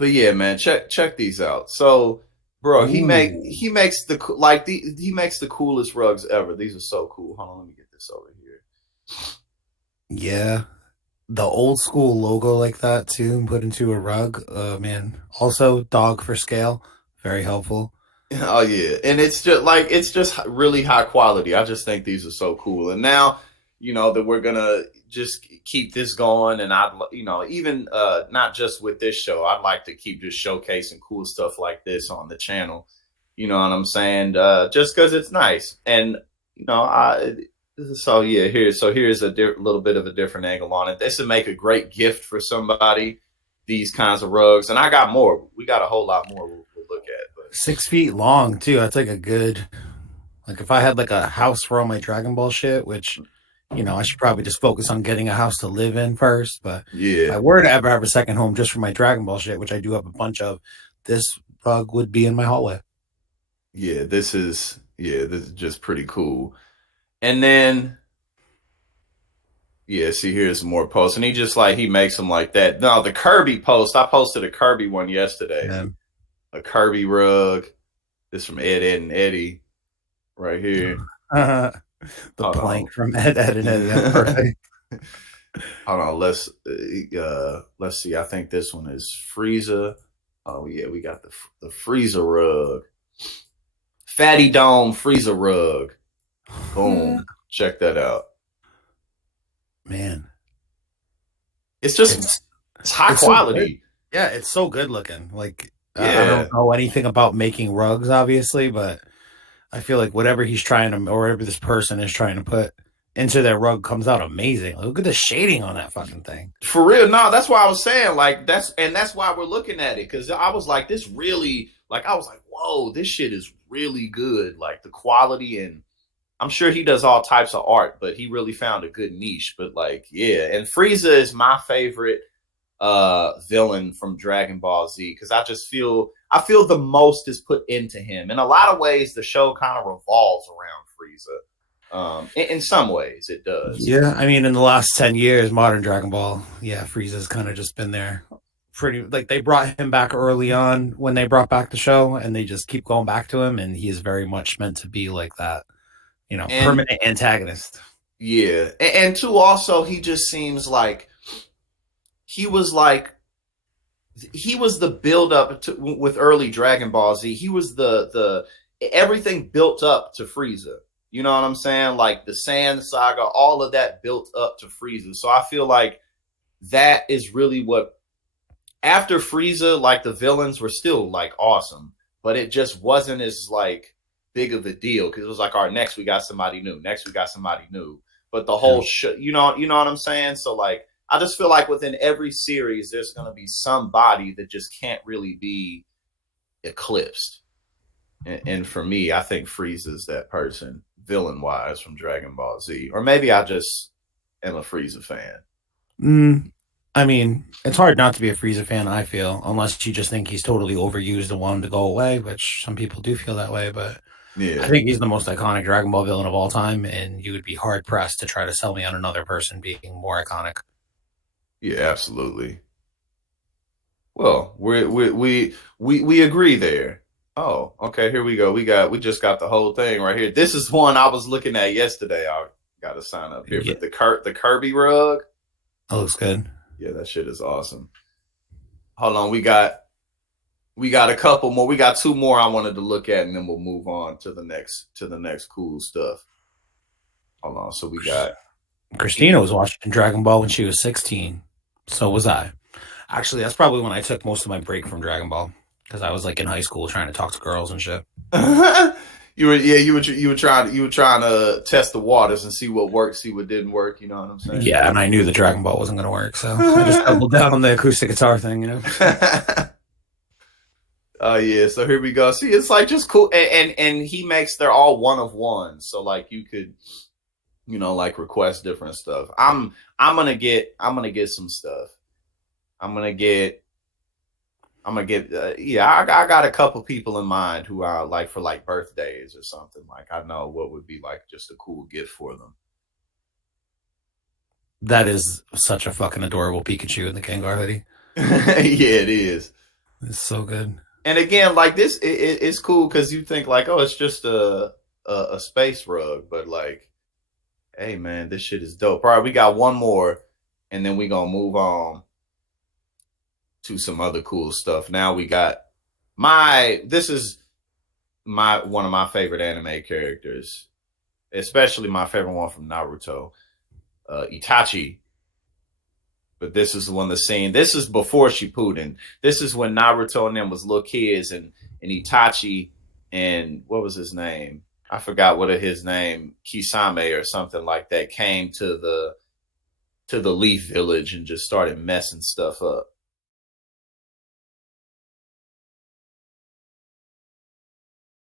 but yeah, man, check these out. So, bro, Ooh, he makes the coolest rugs ever. These are so cool. Hold on, let me get this over here. yeah. The old school logo like that too, put into a rug. Man. Also, dog for scale, very helpful. Oh yeah, and it's just really high quality. I just think these are so cool. And now, that we're gonna just keep this going, and even not just with this show, I'd like to keep just showcasing cool stuff like this on the channel. You know what I'm saying? Just because it's nice, and I. So yeah, here's a little bit of a different angle on it. This would make a great gift for somebody. These kinds of rugs, and I got more. We got a whole lot more we'll look at, but. 6 feet long too. That's like a good. Like if I had like a house for all my Dragon Ball shit, which I should probably just focus on getting a house to live in first. But if Yeah, I were to ever have a second home just for my Dragon Ball shit, which I do have a bunch of, this rug would be in my hallway. this is just pretty cool. And then yeah, see here's more posts, and he makes them like that. No, the Kirby post, I posted a Kirby one yesterday. Yeah. A Kirby rug. This from Ed and Eddie right here. The Hold plank from Ed and Eddie. That's on. perfect. Hold on, let's see. I think this one is Frieza. Oh yeah, we got the Frieza rug. Fatty Dome Frieza rug. Boom. Check that out. Man, It's just it's it's high it's so good. quality. Yeah, it's so good looking. Like I Yeah. don't know anything about making rugs, obviously, but I feel like whatever he's trying to, or whatever this person is trying to put into their rug comes out amazing. Look at the shading on that fucking thing. For real. No, that's why I was saying like that's why we're looking at it, because I was like this really like I was like whoa, this shit is really good, like the quality. And I'm sure he does all types of art, but he really found a good niche. But like yeah, and Frieza is my favorite villain from Dragon Ball Z, because I feel the most is put into him. In a lot of ways, the show kind of revolves around Frieza. In some ways, it does. Yeah, I mean, in the last 10 years, modern Dragon Ball, yeah, Frieza's kind of just been there. Pretty like they brought him back early on when they brought back the show, and they just keep going back to him, and he is very much meant to be like that, And permanent antagonist. yeah, and two, also he just seems like he was like he was the build up to, with early Dragon Ball Z. He was the everything built up to Frieza. You know what I'm saying? Like the Sand Saga, all of that built up to Frieza. So I feel like that is really what after Frieza, like the villains were still like awesome, but it just wasn't as like big of a deal, because it was like, all right, next we got somebody new, next we got somebody new. But the Yeah. whole show, you know what I'm saying? So like, I just feel like within every series, there's gonna be somebody that just can't really be eclipsed. And for me, I think Frieza's that person, villain wise, from Dragon Ball Z. Or maybe I just am a Frieza fan. Mm, I mean, it's hard not to be a Frieza fan, I feel, unless you just think he's totally overused and want him to go away, which some people do feel that way. But I Yeah, think he's the most iconic Dragon Ball villain of all time, and you would be hard pressed to try to sell me on another person being more iconic. yeah, absolutely. Well, we agree there. Oh, okay. Here we go. We just got the whole thing right here. This is one I was looking at yesterday. I got to sign up here, Yeah, but the Kirby rug. that looks good. Yeah, that shit is awesome. Hold on, we got a couple more. We got two more I wanted to look at, and then we'll move on to the next cool stuff. Hold on. So we got Christina was watching Dragon Ball when she was 16. So was I. Actually, that's probably when I took most of my break from Dragon Ball because I was like in high school trying to talk to girls and shit. you were trying to test the waters and see what worked, see what didn't work. You know what I'm saying? Yeah, and I knew the Dragon Ball wasn't going to work, so I just doubled down on the acoustic guitar thing. Oh yeah, so here we go. See, it's like just cool, and he makes they're all one of one. So like you could, like request different stuff. I'm gonna get some stuff. I'm gonna get yeah. I got a couple people in mind who are like for like birthdays or something. Like I know what would be like just a cool gift for them. That is such a fucking adorable Pikachu in the Kangar hoodie. Yeah, it is. It's so good. And again, like this, it's cool because you think like, oh, it's just a space rug, but like, hey man, this shit is dope. All right, we got one more, and then we gonna move on to some other cool stuff. Now we got this is my one of my favorite anime characters, especially my favorite one from Naruto, Itachi. But this is the one that's saying this is before Shippuden. This is when Naruto and them was little kids, and Itachi and what was his name? I forgot what his name, Kisame or something like that, came to the Leaf Village and just started messing stuff up.